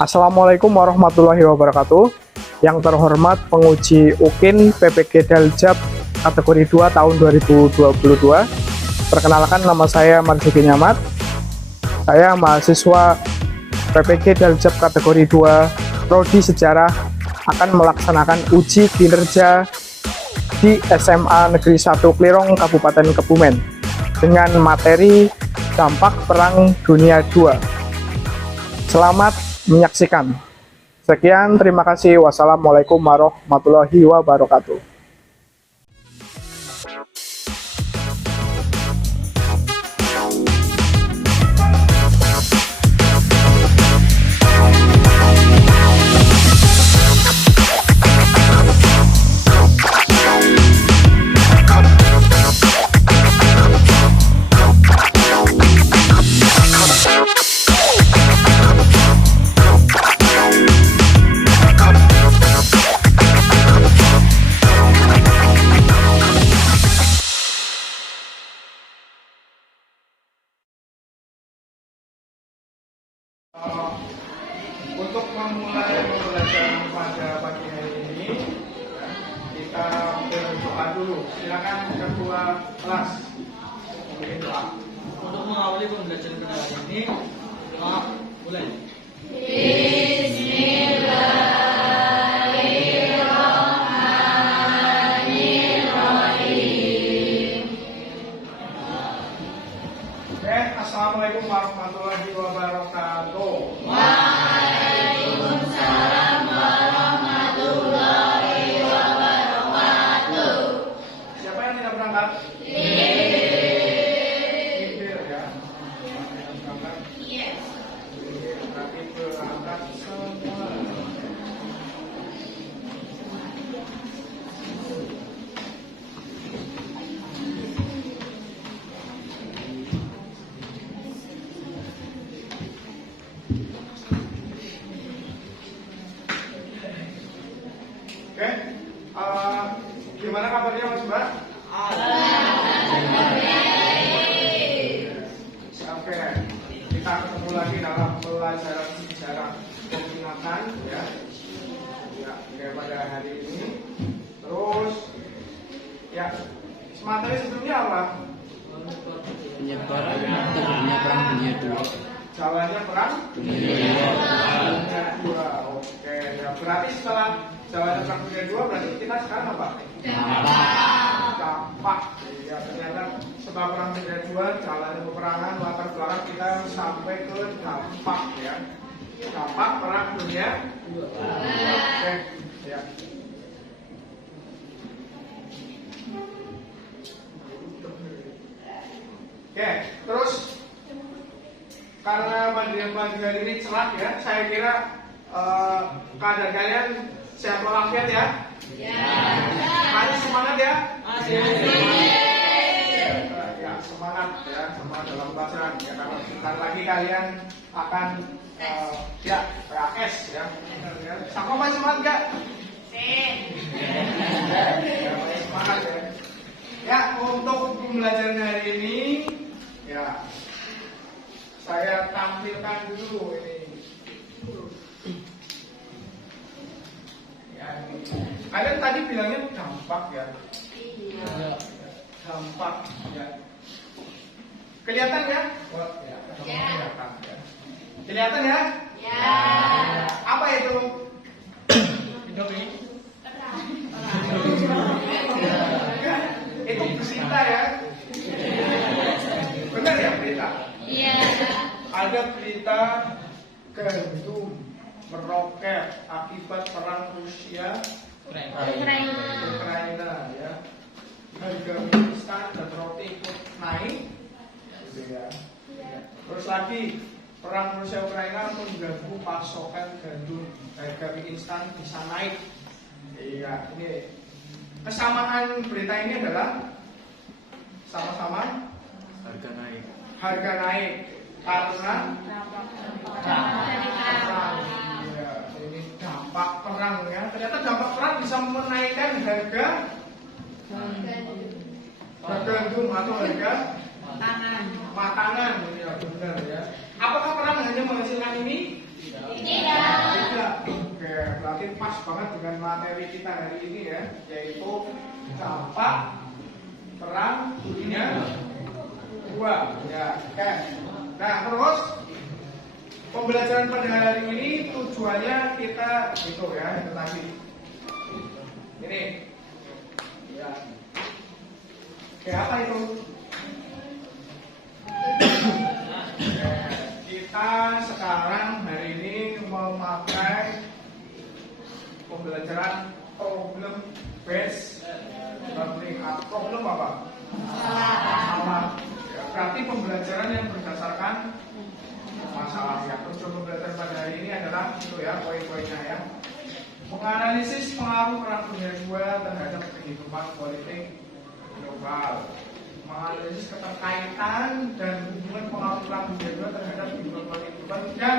Assalamualaikum warahmatullahi wabarakatuh. Yang terhormat penguji UKIN PPG Daljab kategori 2 tahun 2022. Perkenalkan, nama saya Marzuki Nyamat. Saya mahasiswa PPG Daljab kategori 2 Prodi Sejarah akan melaksanakan uji kinerja di SMA Negeri 1 Klirong Kabupaten Kebumen dengan materi dampak Perang Dunia II. Selamat menyaksikan. Sekian, terima kasih. Wassalamualaikum warahmatullahi wabarakatuh. Untuk memulai pembelajaran pada pagi hari ini, kita berdoa dulu. Silakan ketua kelas membimbing doa. Untuk mengawali pembelajaran pada hari ini, mulai. Oke, assalamualaikum warahmatullahi wabarakatuh. Siapa yang tidak berangkat? Ibil ya. Berangkat? Yes. Berarti berangkat semua. Oke, gimana kabarnya Mas Mbak? Oke, kita ketemu lagi dalam pelajaran sejarah peminatan ya. Ya, kayak pada hari ini. Terus, ya, materi sebelumnya apa? Terjadinya perang dunia II. Jawabannya perang dunia II. Oke, ya berarti setelah jawabannya perang dunia II, berarti kita sekarang apa? Dampak. Ya, ternyata setelah perang dunia II, jalannya peperangan, latar belakang kita sampai ke dampak ya. Dampak perang dunia II. Oke, ya. Oke, terus karena pagi ini cerah ya, saya kira keadaan kalian sehat walafiat ya. Masih semangat ya. Ya, semangat ya, semangat dalam pelajaran ya, karena sebentar lagi kalian akan ya PAS ya. Sama masih semangat nggak? Ya, masih semangat ya. Ya, untuk pembelajaran hari ini ya saya tampilkan dulu ini. Ya, kalian tadi bilangnya dampak ya. Iya. Dampak ya. Kelihatan ya? Oh, ya. Kelihatan ya. Kelihatan ya? Ya. Apa itu? Itu berita ya. Benar ya berita? Iya. Ada berita gandum meroket akibat perang Rusia Ukraina ya. Harga mie instan dan roti ikut naik. Gitu ya. Terus lagi perang Rusia Ukraina mengganggu pasokan gandum. Harga mie instan bisa naik. Iya, ini kesamaan berita ini adalah sama-sama harga naik karena perang. Ya, ini dampak perang ya. Ternyata dampak perang bisa menaikkan harga gandum atau harga makanan. Ya, benar ya. Apakah perang hanya menghasilkan ini? Tidak. berarti pas banget dengan materi kita hari ini ya, yaitu dampak Perang Dunia II. Ya, oke. Nah, terus pembelajaran pada hari ini tujuannya kita itu ya, itu tadi. Ini. Ya. Oke, apa itu? Kita sekarang hari ini memakai pembelajaran problem based learning. Problem apa? Masalah. Ya, berarti pembelajaran yang berdasarkan masalah ya. Tujuan pembelajaran pada hari ini adalah itu ya, poin-poinnya ya. Menganalisis pengaruh Perang Dunia II terhadap kehidupan politik global. Menganalisis keterkaitan dan hubungan pengaruh Perang Dunia II terhadap kehidupan politik global dan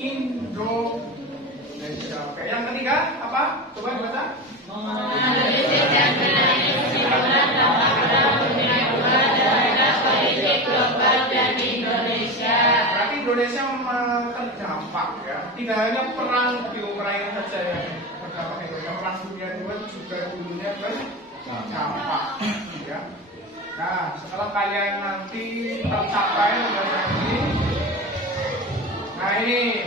Indonesia. Oke, yang ketiga apa? Coba dibaca. Menganalisis dan menanyakan dampak Perang Dunia II terhadap politik global dan Indonesia. Berarti Indonesia terdampak ya. Tidak hanya perang di Ukraina saja yang berdampak Indonesia, Perang Dunia II juga dulunya berdampak ya. Nah, setelah kalian nanti tercapai pembelajaran ini, nah ini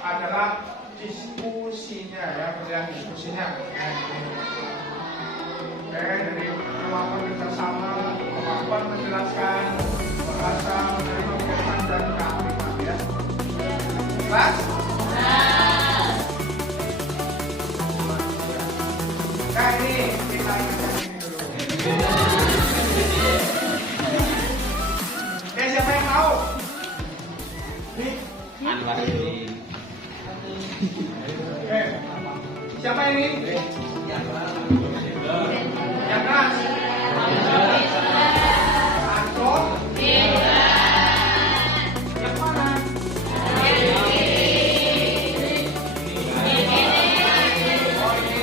adalah diskusinya ya, pilihan diskusinya. Oke, jadi kemampuan bersama, kemampuan menjelaskan, bahasa, menerima penjelasan dan keahlian ya. Kelas? Nah ini kita ingatkan ini dulu. Oke, siapa yang tahu? Anwar ini. Oke, siapa ini? Yang keras? Anton? Yang mana? Oh ini.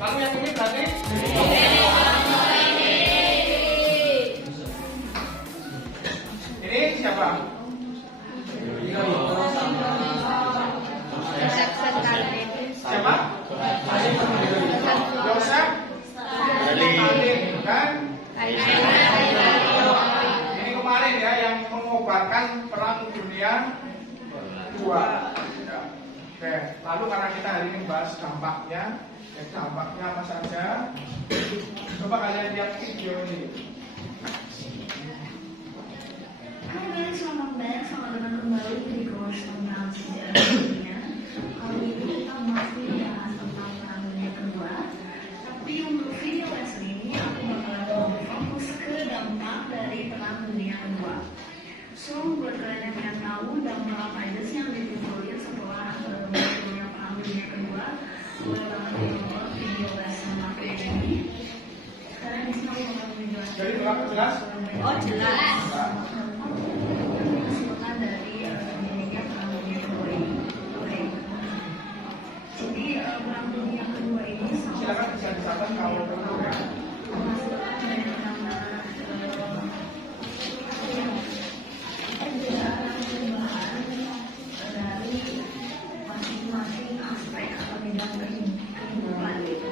Lalu yang ini berarti? Ini siapa? Siapa? Yosef? Kan? Ini kemarin ya yang mengobarkan Perang Dunia II. Ya. Oke, lalu karena kita hari ini bahas dampaknya, dampaknya apa saja? Coba kalian lihat video ini. Hai guys, selamat datang kembali di course tentang sejarah dunia. Kali ini kita masih bahas tentang Perang Dunia Kedua. Tapi untuk video lesson ini aku bakalan fokus ke dampak dari Perang Dunia Kedua. So, buat kalian yang pengen tahu dampak apa aja sih yang ditimbulkan setelah berakhirnya Perang Dunia Kedua, boleh banget nonton video lesson aku ini. Sekarang di sini aku bakal menjelaskan. Jadi berapa jelas? Oh jelas. Nah, Kesimpulan dari terjadinya Perang Dunia Kedua ini. Oke. Jadi Perang Dunia Kedua ini silakan bisa dicatat kalau perlu ya. menghasilkan dari karena perubahan dari masing-masing aspek atau bidang kehidupan gitu.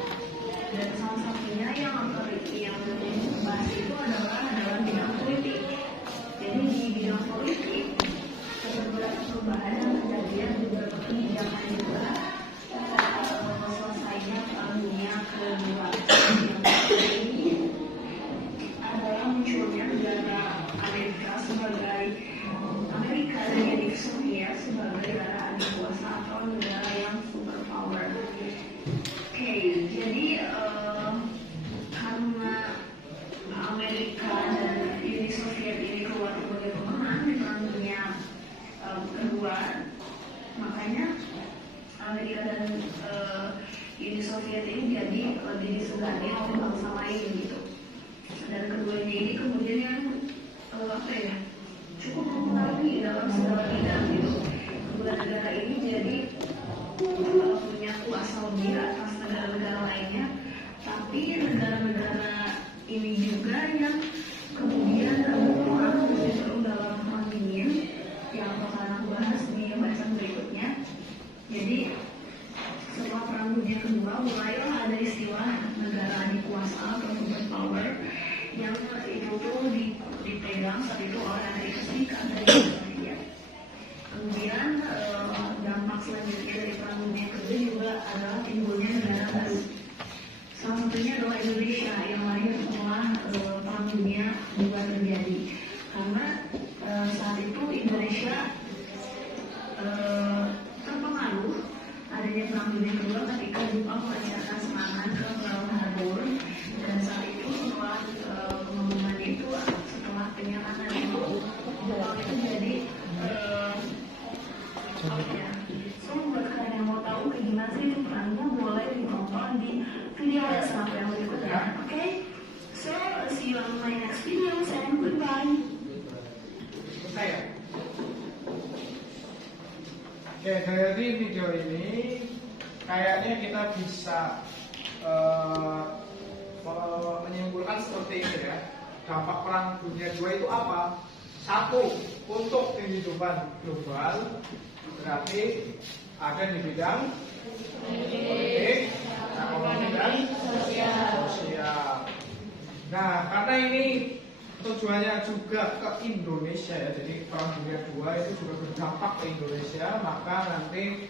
Dan salah satunya yang dibahas itu adalah bidang politik. Jadi di bidang politik ada beberapa perubahan yang terjadi di beberapa kebijakan juga selesainya Perang Dunia Kedua. Ini adalah munculnya negara Amerika dan Uni Soviet sebagai negara adik kuasa atau negara yang superpower. Oke, jadi karena Amerika dan Uni Soviet ini keluar sebagai pemenang di Perang Dunia Kedua, makanya Amerika dan Uni Soviet ini jadi lebih disegani oleh bangsa lain gitu. Dan keduanya ini kemudian yang cukup mempengaruhi dalam segala bidang gitu. Kedua negara ini jadi punya kuasa lebih atas negara-negara lainnya, tapi negara-negara ini juga yang kemudian berperang dalam perang dingin yang bakalan aku bahas di bahasan berikutnya. Oke, dari video ini kayaknya kita bisa menyimpulkan seperti ini ya. Dampak Perang Dunia II itu apa? Satu, untuk kehidupan global berarti ada di bidang politik, ekonomi dan sosial. Nah, karena ini tujuannya juga ke Indonesia ya, jadi Perang Dunia II itu juga berdampak ke Indonesia, maka nanti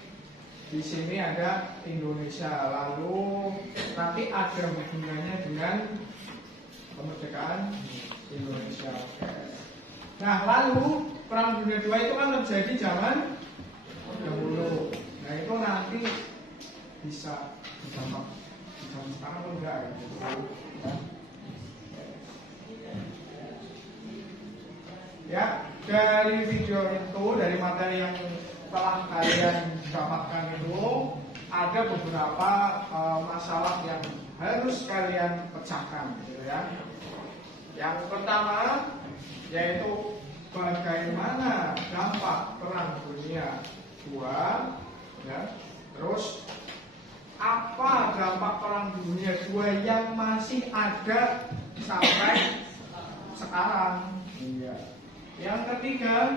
di sini ada Indonesia, lalu nanti ada hubungannya dengan kemerdekaan Indonesia. Nah, lalu Perang Dunia II itu kan terjadi zaman dahulu. Nah, itu nanti bisa berdampak di zaman sekarang atau enggak gitu. Ya, dari video itu, dari materi yang telah kalian dapatkan itu, ada beberapa masalah yang harus kalian pecahkan, gitu ya. Yang pertama yaitu bagaimana dampak Perang Dunia II, ya. Terus apa dampak Perang Dunia II yang masih ada sampai sekarang? Iya. Yang ketiga,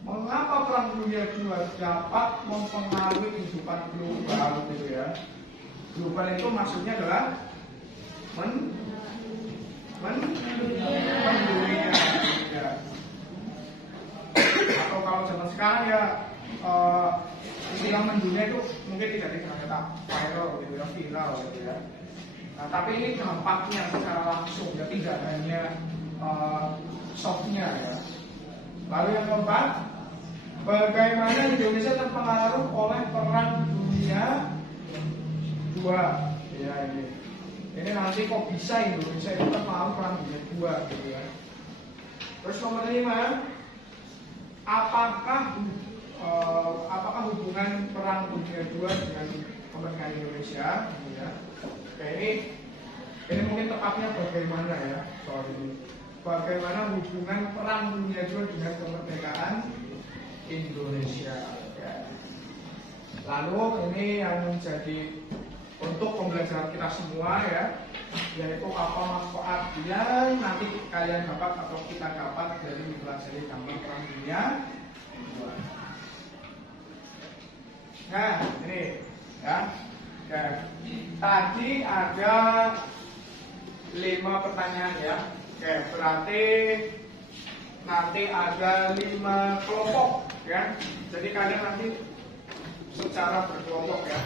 mengapa Perang Dunia II dapat mempengaruhi kehidupan global, gitu ya? Global itu maksudnya adalah mendunia, ya. Atau kalau zaman sekarang ya istilah mendunia itu mungkin tidak dikata viral, gitu ya, viral, gitu ya. Nah, tapi ini dampaknya secara langsung, ya, tidak hanya softnya ya. Lalu yang keempat, bagaimana Indonesia terpengaruh oleh Perang Dunia II? Ya, ini nanti kok bisa Indonesia itu terpengaruh Perang Dunia II, gitu ya. Terus nomor 5, apakah hubungan Perang Dunia II dengan kemerdekaan Indonesia? Gitu ya. Oke, ini mungkin tepatnya bagaimana ya soal ini. Bagaimana hubungan Perang Dunia II dengan kemerdekaan Indonesia? Ya. Lalu ini yang menjadi untuk pembelajaran kita semua ya, yaitu apa manfaat yang nanti kalian dapat atau kita dapat dari mempelajari dampak Perang Dunia II. Nah, ini ya. Tadi ada 5 pertanyaan ya. Oke, berarti nanti ada 5 kelompok ya. Jadi kalian nanti secara berkelompok ya.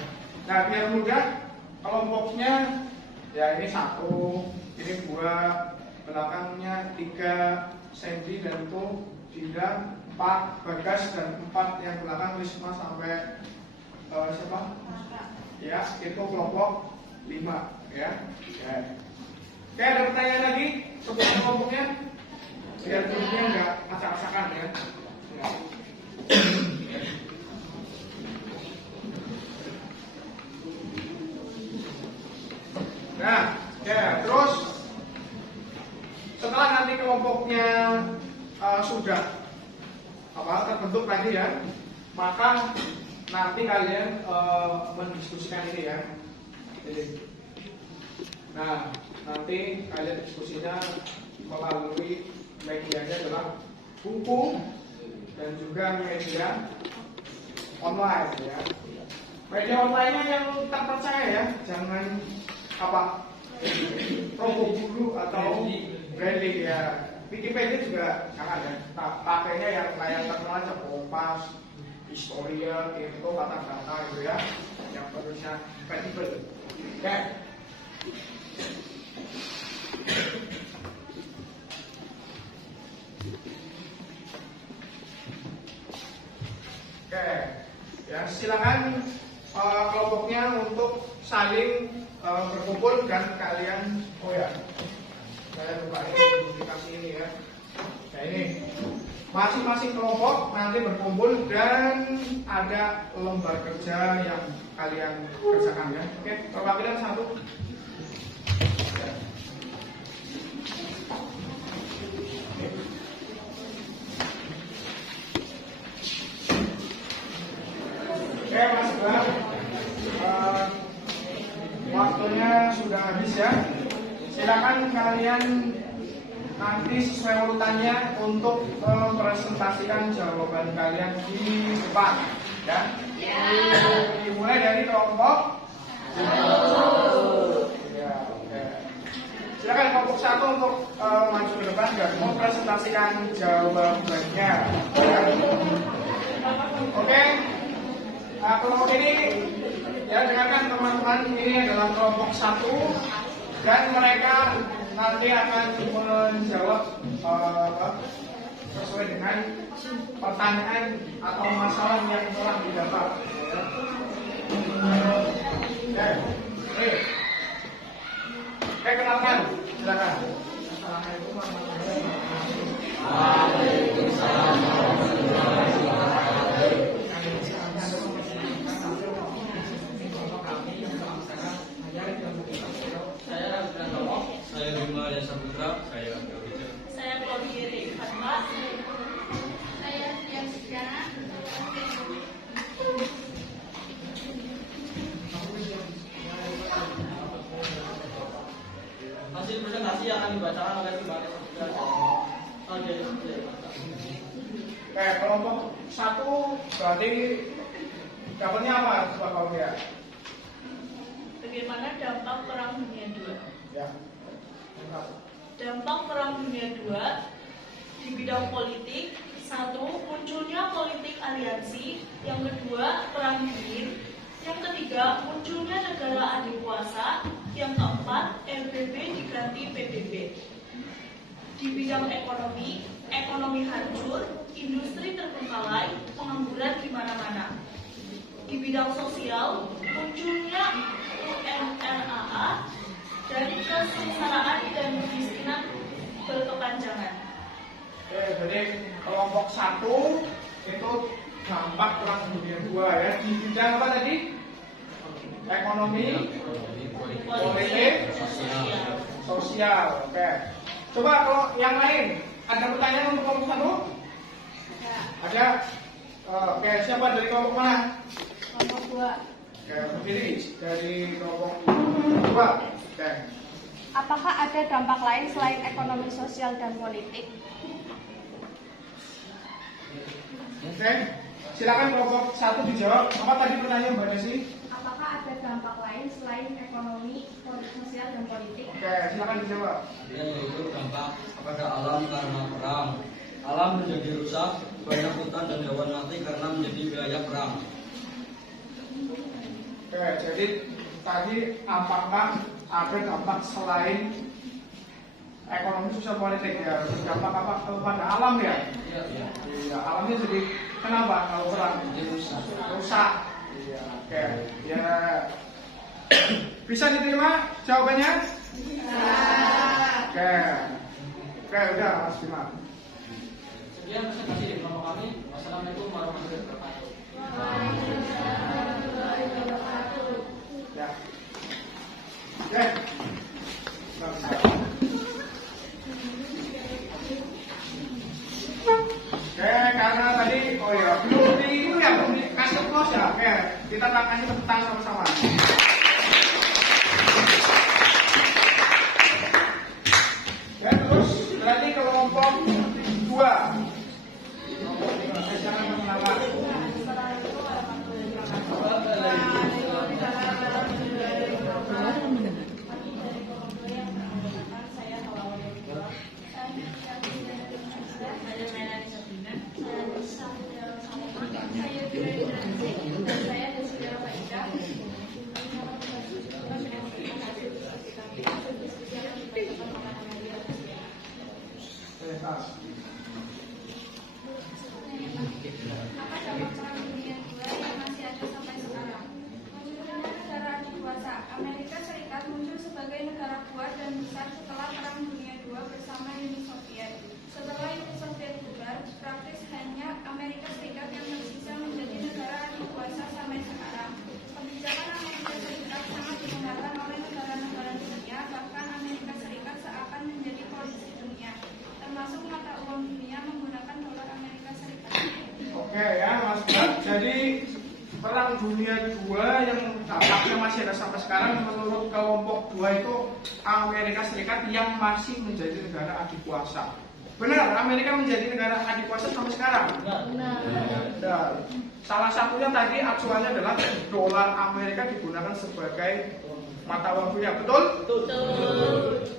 Nah, biar mudah, kelompoknya ya ini 1, ini 2, belakangnya 3, Sandy dan itu Dinda, 4, Bagas dan 4 yang belakang Risma sampai siapa? Ya, itu kelompok 5 ya. Oke, ada pertanyaan lagi sebelum kelompoknya? Biar grupnya nggak acak-acakan ya. Nah, ya, terus setelah nanti kelompoknya sudah terbentuk tadi ya, maka nanti kalian mendiskusikan ini ya. Jadi, nah, nanti kalian diskusinya melalui medianya adalah buku dan juga media online ya. Media online-nya yang terpercaya ya, jangan promo dulu atau branding ya. Wikipedia juga jangan ya. Pakainya yang layar terkenal aja, Kompas, Historia, itu kata-kata gitu ya, yang penulisnya kredibel. Oke. Oke, ya silakan kelompoknya untuk saling berkumpul dan kalian, saya buka ini publikasi ini ya. Nah ini masing-masing kelompok nanti berkumpul dan ada lembar kerja yang kalian kerjakan ya. Oke, perwakilan 1. sudah waktunya sudah habis ya. Silakan kalian nanti sesuai urutannya untuk presentasikan jawaban kalian di depan ya. Dimulai dari kelompok ya, oke. Silakan kelompok 1 untuk maju ke depan dan mempresentasikan jawabannya ya. Oke. Nah, kelompok ini ya, dengarkan teman-teman, ini adalah kelompok 1 dan mereka nanti akan menjawab sesuai dengan pertanyaan atau masalah yang telah didapat. Oke, kenalkan, silakan. Assalamualaikum warahmatullahi Saya Bima Yasa Putra, saya Angga Wijaya. Saya Claudia Fatma. Saya Tian Sujana. Hasil presentasi akan dibacakan oleh Bima Yasa Putra. Oke. Oke, kelompok 1 berarti dapatnya apa Pak Claudia? Bagaimana dampak Perang Dunia II? Ya. Dampak Perang Dunia II di bidang politik: 1. Munculnya politik aliansi. Yang kedua, perang dingin. Yang ketiga, munculnya negara adikuasa. Yang keempat, RBB diganti PBB. Di bidang ekonomi, ekonomi hancur, industri terbengkalai, pengangguran di mana-mana. Di bidang sosial, munculnya UMRAA dan kesengsaraan dan kemiskinan berkepanjangan. Oke, jadi kelompok 1 itu dampak Perang Dunia II ya. Di bidang apa tadi? Ekonomi, politik, sosial. Oke. Coba kalau yang lain, ada pertanyaan untuk kelompok 1? Ada. Oke, siapa dari kelompok mana? Kelompok 2. Oke, berdiri dari kelompok 2. Oke. Apakah ada dampak lain selain ekonomi, sosial, dan politik? Oke. Silakan kelompok 1 dijawab. Apa tadi pertanyaan Mbak Desi? Apakah ada dampak lain selain ekonomi, sosial, dan politik? Oke, silakan dijawab. Yaitu dampak kepada alam karena perang. Alam menjadi rusak, banyak hutan dan hewan mati karena menjadi wilayah perang. Oke, jadi tadi apakah ada dampak selain ekonomi, sosial, politik ya? Dampak apa kepada alam ya? Iya, alamnya jadi kenapa kalau perang? Rusak. Iya, oke. Ya. Bisa diterima jawabannya? Oke. Oke, udah Mas Bima. Sekian presentasi dari kelompok kami. Wassalamualaikum warahmatullahi wabarakatuh. Ya. Oke. Oke, karena tadi belum dikasih close ya. Oke, kita kasih tepuk tangan sama-sama. Dan terus berarti kelompok 2. Jangan menolak. Apa dampak Perang Dunia II yang masih ada sampai sekarang? Munculnya negara adikuasa. Amerika Serikat muncul sebagai negara kuat dan besar setelah Perang Dunia II bersama Uni Soviet. Setelah Uni Soviet bubar, praktis hanya Amerika Serikat yang tersisa menjadi negara adikuasa sampai sekarang. Kebijakan Amerika Serikat sangat digunakan oleh negara-negara dunia, bahkan Amerika Serikat seakan menjadi polisi dunia, termasuk mata uang dunia menggunakan dolar Amerika Serikat. Oke ya Mas Bram. Jadi Perang Dunia II yang dampaknya masih ada sampai sekarang, menurut kelompok 2 itu Amerika Serikat yang masih menjadi negara adikuasa. Benar, Amerika menjadi negara adikuasa sampai sekarang. Dan salah satunya tadi acuannya adalah dolar Amerika digunakan sebagai mata uang dunia, betul?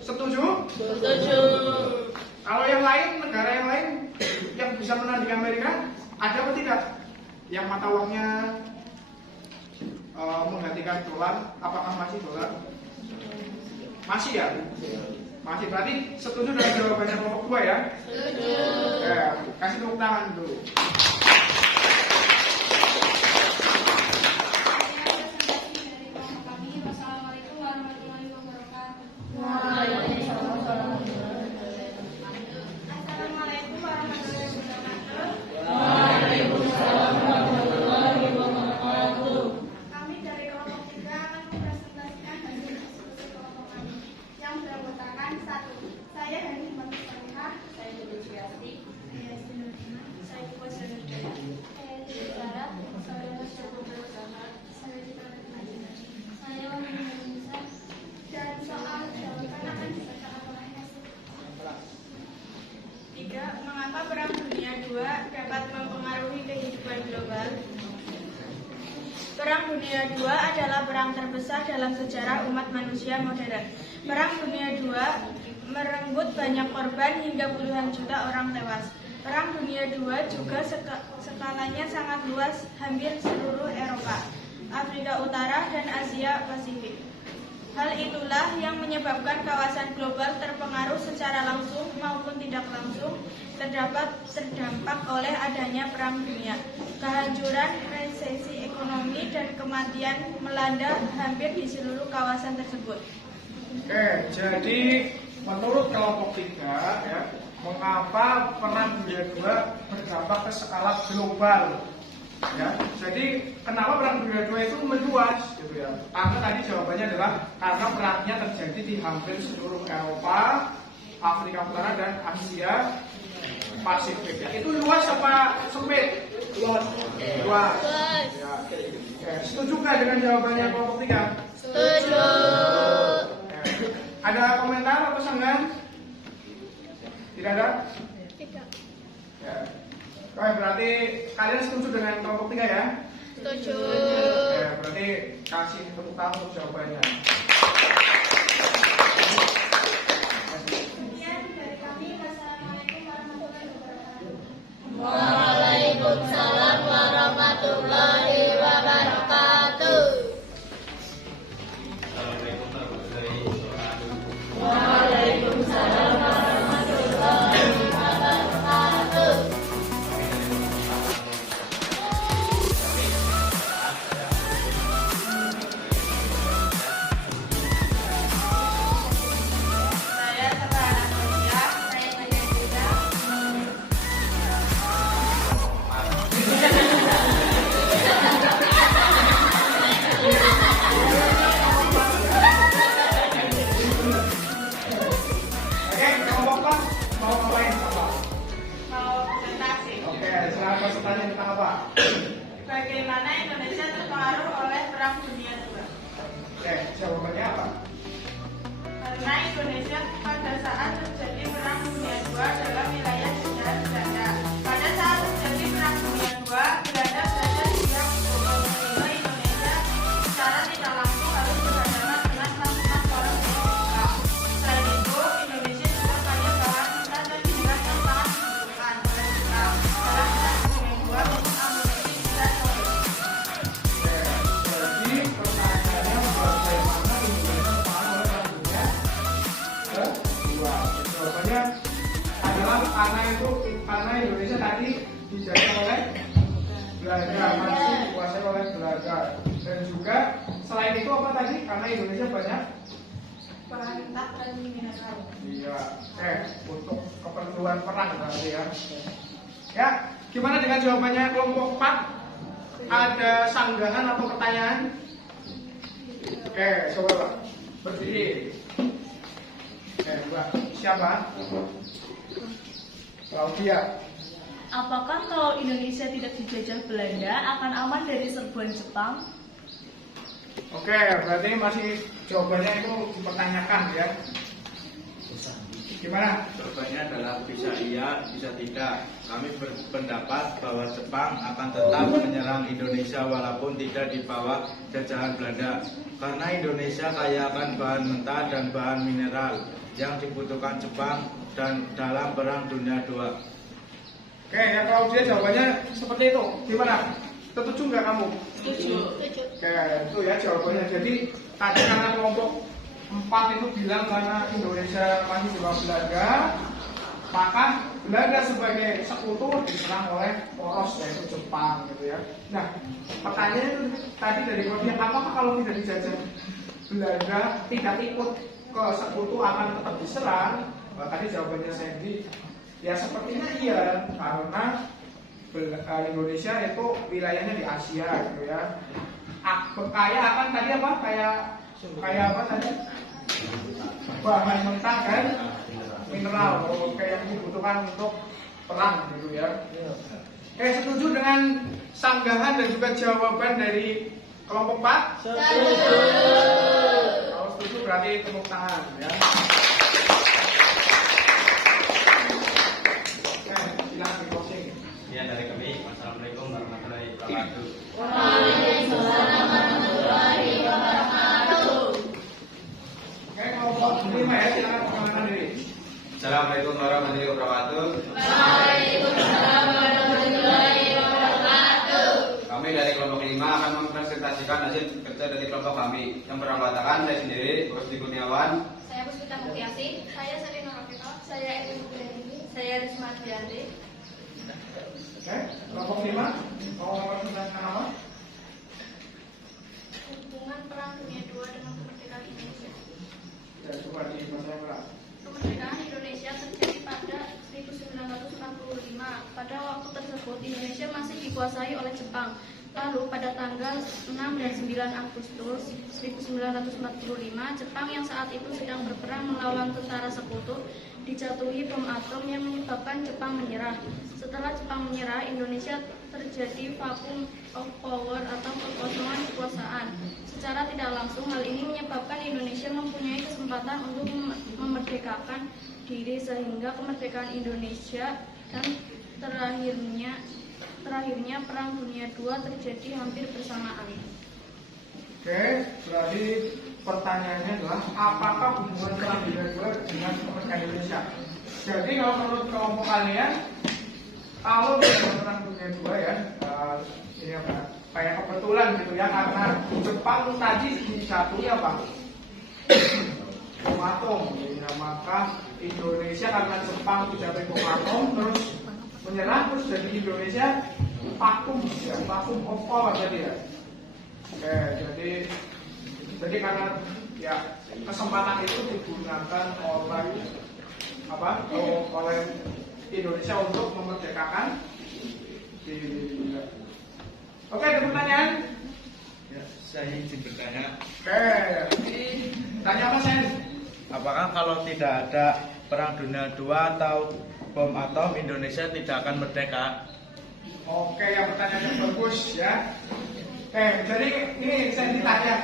Setuju? Kalau yang lain, negara yang lain yang bisa menandingi Amerika, ada atau tidak? Yang mata uangnya menggantikan dolar, apakah masih dolar? Masih ya? Masih, berarti setuju dengan jawabannya kelompok 2 ya? Setuju. Ya, kasih tepuk tangan dulu. Wassalamualaikum warahmatullahi wabarakatuh. Assalamualaikum warahmatullahi wabarakatuh. Kami dari kelompok 3 akan mempresentasikan hasil diskusi kelompok kami yang beranggotakan 1. Saya Hani Manik Salihah. Saya Dede Ciasti. Saya Sinurina. Saya Puas Nurdaya. Saya Dede Clara. Saya Mas Joko Bersama. Saya Citra Nurdaya. Saya Wahyu Nurisa. Dan soal jawaban akan dibacakan oleh Yasir. 3. Mengapa Perang Dunia II dapat mempengaruhi kehidupan global? Perang Dunia II adalah perang terbesar dalam sejarah umat manusia modern. Perang Dunia II merenggut banyak korban hingga puluhan juta orang tewas. Perang Dunia II juga skalanya sangat luas, hampir seluruh Eropa, Afrika Utara, dan Asia Pasifik. Hal itulah yang menyebabkan kawasan global terpengaruh secara langsung maupun tidak langsung terdampak oleh adanya perang dunia. Kehancuran, resesi ekonomi, dan kematian melanda hampir di seluruh kawasan tersebut. Oke, jadi menurut kelompok 3 ya, mengapa Perang Dunia II berdampak ke skala global? Ya, jadi kenapa Perang Dunia II itu meluas gitu ya? Karena tadi jawabannya adalah karena perangnya terjadi di hampir seluruh Eropa, Afrika Utara, dan Asia Pasifik. Ya, itu luas apa sempit? Luas. Luas. Ya. Oke, setuju nggak dengan jawabannya kelompok 3? Setuju. Oke. Ada komentar atau sanggahan? Tidak ada? Tidak. Ya. Oke, berarti kalian setuju dengan kelompok 3 ya? Setuju. Ya, berarti kasih tepuk tangan untuk jawabannya. Sekian dari kami. Wassalamualaikum warahmatullahi wabarakatuh. Waalaikumsalam warahmatullahi wabarakatuh. Waalaikumsalam warahmatullahi wabarakatuh. Saya Sarah Anastasia. Saya Maria Yuda. Oke, kelompok 4 mau ngapain apa? Mau presentasi. Oke, silahkan presentasi tentang apa? Bagaimana Indonesia terpengaruh oleh Perang Dunia II? Oke, jawabannya apa? Karena Indonesia pada saat terjadi Perang Dunia II adalah wilayah jajahan Belanda. Pada saat terjadi Perang Dunia II, Belanda berada di yang sehingga Indonesia secara tidak langsung harus berhadapan dengan pasukan orang Belanda. Selain itu, Indonesia juga kaya bahan hutan dan hiburan yang sangat dibutuhkan oleh Jepang. Dalam Perang Dunia II, untuk amunisi dan logistik. Oke, jadi pertanyaannya bagaimana Indonesia terpengaruh oleh Perang Dunia kedua? Jawabannya adalah karena Indonesia tadi dijajah oleh Belanda, masih dikuasai oleh Belanda, dan juga selain itu apa tadi? Karena Indonesia banyak Bahan mentah dan mineral. iya, untuk keperluan perang berarti ya. Ya, gimana dengan jawabannya kelompok 4? Ada sanggahan atau pertanyaan? Oke, coba Pak. Berdiri. Oke, Mbak. Siapa? Claudia. apakah kalau Indonesia tidak dijajah Belanda akan aman dari serbuan Jepang? Oke, berarti masih jawabannya itu dipertanyakan ya. Gimana? Jawabannya adalah bisa iya, bisa tidak. Kami berpendapat bahwa Jepang akan tetap menyerang Indonesia walaupun tidak di bawah jajahan Belanda. Karena Indonesia kaya akan bahan mentah dan bahan mineral yang dibutuhkan Jepang dan dalam Perang Dunia II. Oke, ya kalau dia jawabannya seperti itu, gimana? Setuju nggak kamu? Setuju. Oke, itu ya jawabannya. Jadi tadi karena kelompok 4 itu bilang karena Indonesia masih di bawah Belanda, maka Belanda sebagai sekutu diserang oleh poros yaitu Jepang gitu ya. Nah, pertanyaannya itu tadi dari Kodia, apakah kalau tidak dijajah Belanda tidak ikut ke sekutu akan tetap diserang? Nah, tadi jawabannya Sandy, ya sepertinya iya karena Indonesia itu wilayahnya di Asia gitu ya. Kaya akan tadi apa? Kayak apa tadi? Bahan mentah kan? Mineral, kayak yang dibutuhkan untuk perang gitu ya. Setuju dengan sanggahan dan juga jawaban dari kelompok 4? Setuju. Kalau setuju berarti tepuk tangan ya. Silakan di closing. Ya, dari kami. Wassalamualaikum warahmatullahi wabarakatuh. Waalaikumsalam warahmatullahi wabarakatuh. Kelompok 5 ya, silakan perkenalkan diri. Assalamualaikum warahmatullahi wabarakatuh. Waalaikumsalam warahmatullahi wabarakatuh. Kami dari kelompok 5 akan mempresentasikan hasil kerja dari kelompok kami yang beranggotakan saya sendiri, Rusdi Kurniawan. Saya Puspita Mutiasi. Saya Selina Rafito. Saya Edwin Budiani. Saya Risma Dianti. Kelompok 5 mau mempresentasikan apa? Hubungan Perang Dunia II dengan kemerdekaan Indonesia. Ya, coba di bahasa yang keras. Kemerdekaan Indonesia terjadi pada 1945. Pada waktu tersebut Indonesia masih dikuasai oleh Jepang. Lalu pada tanggal 6 dan 9 Agustus 1945, Jepang yang saat itu sedang berperang melawan tentara sekutu dijatuhi bom atom yang menyebabkan Jepang menyerah. Setelah Jepang menyerah, Indonesia terjadi vacuum of power atau kekosongan kekuasaan. Secara tidak langsung, hal ini menyebabkan Indonesia mempunyai kesempatan untuk memerdekakan diri sehingga kemerdekaan Indonesia dan terakhirnya Perang Dunia II terjadi hampir bersamaan. Oke, berarti pertanyaannya adalah apakah hubungan Perang Dunia II dengan kemerdekaan Indonesia? Jadi kalau menurut kelompok kalian, kalau dengan Perang Dunia II ya, ini apa? Kayak kebetulan gitu ya, karena Jepang tadi dijatuhi apa? Bom atom, ya, maka Indonesia karena Jepang dijatuhi bom atom terus menyerah, terus jadi Indonesia vakum ya, vakum of power tadi ya. Oke, jadi karena ya kesempatan itu digunakan oleh Indonesia untuk memerdekakan diri. Oke, ada pertanyaan? Ya, saya izin bertanya. Oke, tanya apa Sen? Apakah kalau tidak ada Perang Dunia II atau bom atom, Indonesia tidak akan merdeka? Oke, yang pertanyaan yang bagus ya. Jadi ini saya ditanya,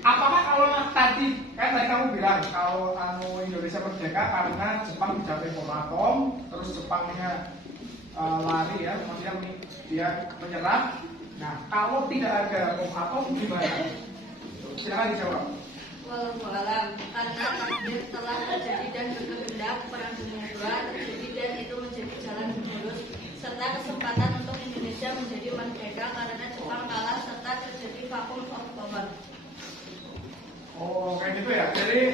apakah kalau tadi kamu bilang kalau Indonesia merdeka karena Jepang dijatuhi bom atom, terus Jepangnya lari ya, maksudnya dia menyerah. Nah, kalau tidak ada bom atom gimana? Silakan dijawab. Wallahualam, karena takdir telah terjadi dan berkehendak Perang Dunia II terjadi dan itu menjadi jalan lurus serta kesempatan untuk Indonesia menjadi merdeka karena Jepang kalah serta terjadi vacuum of power. Oh, kayak gitu ya. Jadi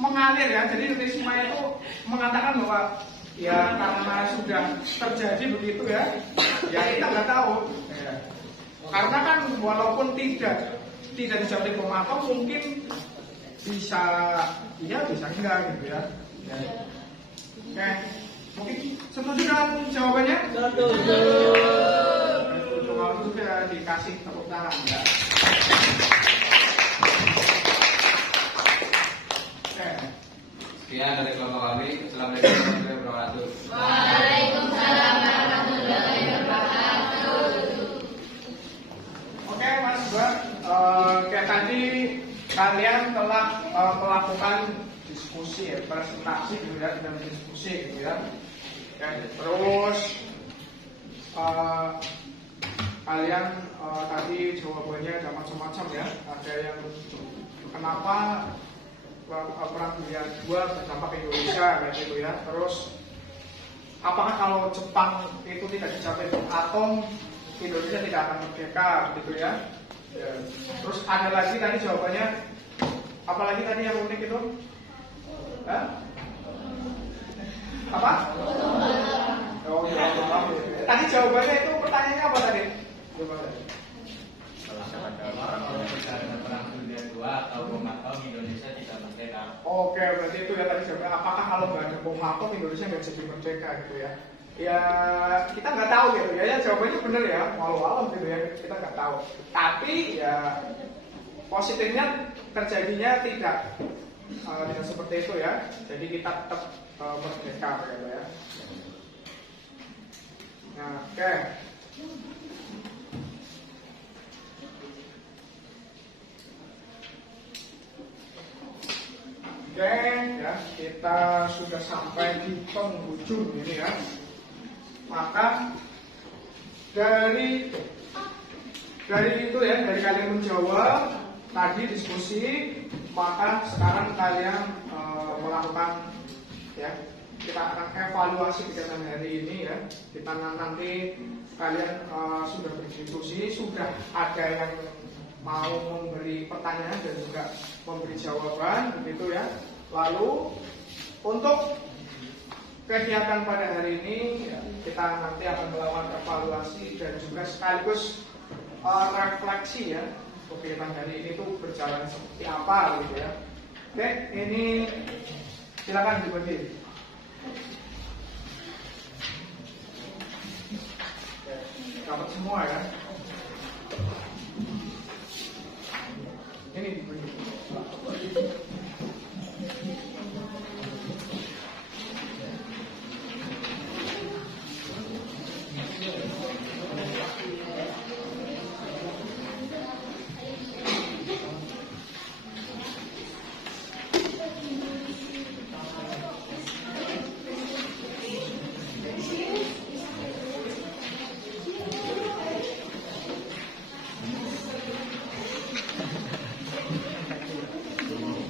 mengalir ya. Jadi Risma itu mengatakan bahwa ya karena sudah terjadi begitu ya, ya kita nggak tahu. Ya. Karena kan walaupun tidak dijatuhi bom atom mungkin bisa iya bisa enggak gitu ya. Oke, mungkin setuju dengan jawabannya? Setuju. Kalau itu ya dikasih tepuk tangan ya. Sekian dari kelompok kami. Assalamualaikum warahmatullahi wabarakatuh. wabarakatuh. Waalaikumsalam warahmatullahi wabarakatuh. Oke Mas Mbak, kayak tadi kalian telah melakukan diskusi ya, presentasi gitu ya, dan diskusi gitu ya. Terus kalian tadi jawabannya ada macam-macam ya. Ada yang kenapa Perang Dunia II berdampak ke Indonesia kayak gitu ya. Terus apakah kalau Jepang itu tidak dicapai atom, Indonesia tidak akan merdeka gitu ya. Terus ada lagi tadi jawabannya, apalagi tadi yang unik itu? Hah? Apa? Oh, ya, tadi jawabannya itu pertanyaannya apa tadi? Coba tadi. Perang Dunia II atau bom atom Indonesia tidak merdeka. Oke, berarti itu ya tadi jawabannya. Apakah kalau nggak ada bom atom Indonesia nggak jadi merdeka gitu ya? Ya kita nggak tahu gitu ya. Ya jawabannya benar ya, walau alam gitu ya. Kita nggak tahu. Tapi ya positifnya terjadinya tidak seperti itu ya. Jadi kita tetap merdeka gitu ya. Nah, oke. Oke, ya kita sudah sampai di penghujung ini ya. Maka dari itu ya, dari kalian menjawab tadi diskusi, maka sekarang kalian melakukan ya, kita akan evaluasi kegiatan hari ini ya. Kita nanti kalian sudah berdiskusi, sudah ada yang mau memberi pertanyaan dan juga memberi jawaban begitu ya. Lalu untuk kegiatan pada hari ini ya, kita nanti akan melakukan evaluasi dan juga sekaligus refleksi ya. Kegiatan hari ini tuh berjalan seperti apa gitu ya. Oke, ini silakan dibagi. Dapat semua ya. Ini dibagi.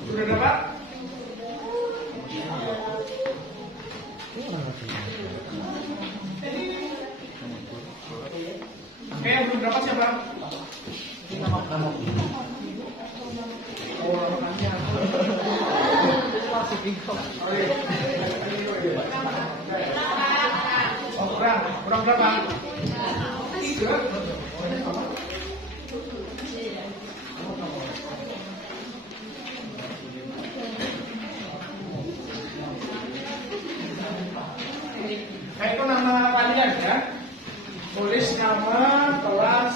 Sudah dapat? Oke, yang belum dapat siapa? Oh, namanya. Oh, kurang berapa? 3. Nah, itu nama kalian ya. Tulis nama, kelas.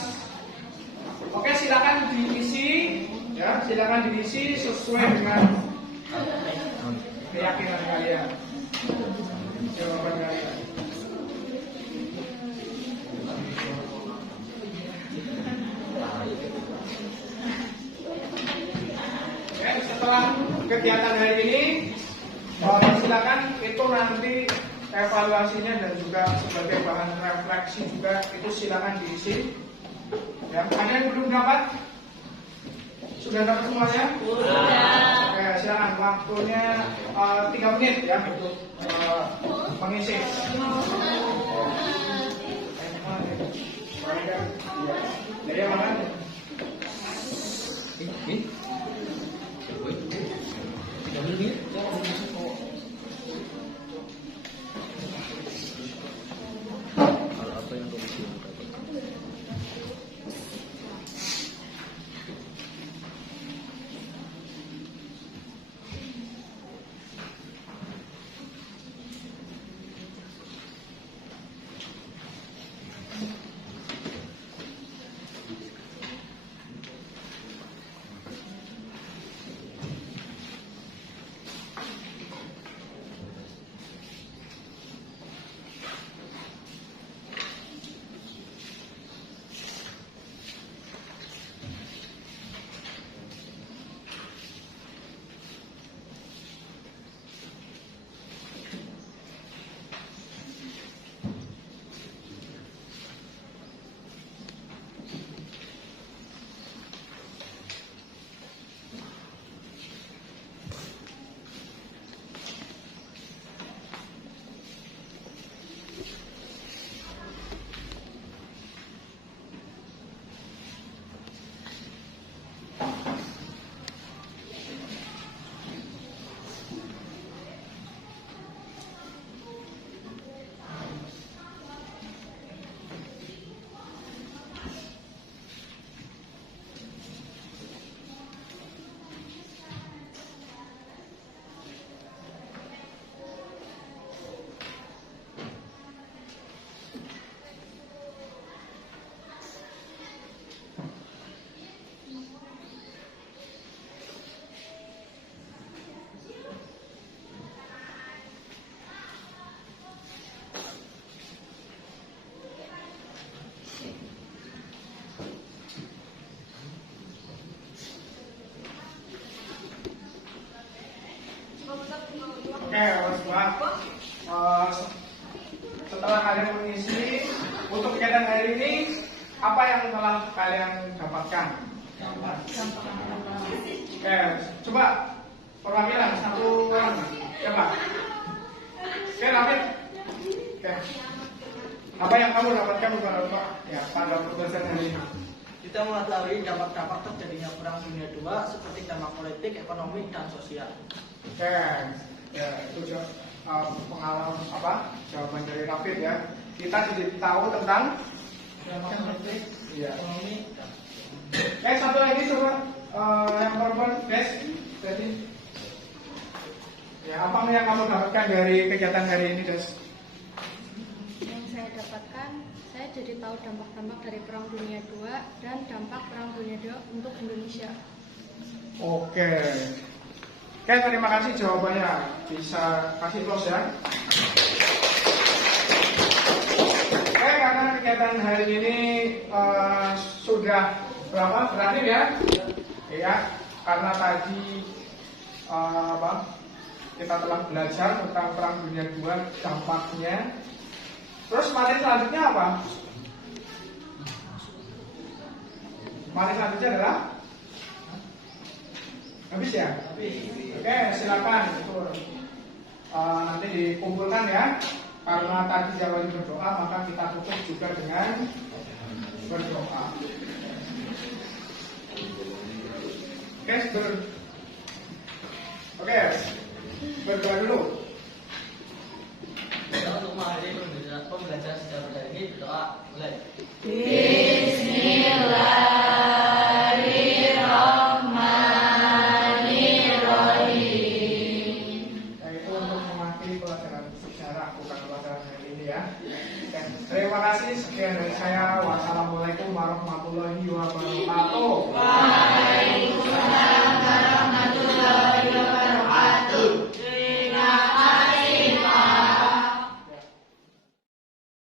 Oke, silakan diisi ya, silakan diisi sesuai dengan keyakinan kalian. Jawaban kalian. Oke, setelah kegiatan hari ini silakan itu nanti evaluasinya dan juga sebagai bahan refleksi juga itu silakan diisi. Ya, ada yang belum dapat? Sudah dapat semuanya? Sudah. Oke, silakan waktunya 3 menit ya untuk mengisi. Jadi mana? setelah kalian mengisi untuk kegiatan hari ini, apa yang telah kalian dapatkan? Oke, coba perwakilan satu orang, coba. Oke, Rafid. Oke. Apa yang kamu dapatkan pada pembahasan hari ini? Kita mengetahui dampak-dampak terjadinya Perang Dunia II seperti dampak politik, ekonomi, dan sosial. Oke, ya itu pengalaman jawaban dari Rafid ya. Kita jadi tahu tentang Dampak politik, iya. ekonomi, dan Satu lagi coba yang perempuan, guys. Jadi, ya apa yang kamu dapatkan dari kegiatan hari ini, guys? Yang saya dapatkan, saya jadi tahu dampak-dampak dari Perang Dunia II dan dampak Perang Dunia II untuk Indonesia. Oke, terima kasih jawabannya. Bisa kasih close ya. Karena kegiatan hari ini sudah berakhir ya. Ya, karena tadi kita telah belajar tentang Perang Dunia II, dampaknya. Terus materi selanjutnya apa? Materi selanjutnya adalah habis ya? Oke, silakan. Nanti dikumpulkan ya. Karena tadi diawali berdoa, maka kita tutup juga dengan berdoa. Oke, berdoa dulu. kita untuk mengakhiri pembelajaran sejarah hari ini berdoa mulai. Yaitu untuk mengakhiri pelajaran sejarah, bukan pelajaran hari ini ya. Oke, terima kasih. Sekian dari saya. Wassalamualaikum warahmatullahi wabarakatuh.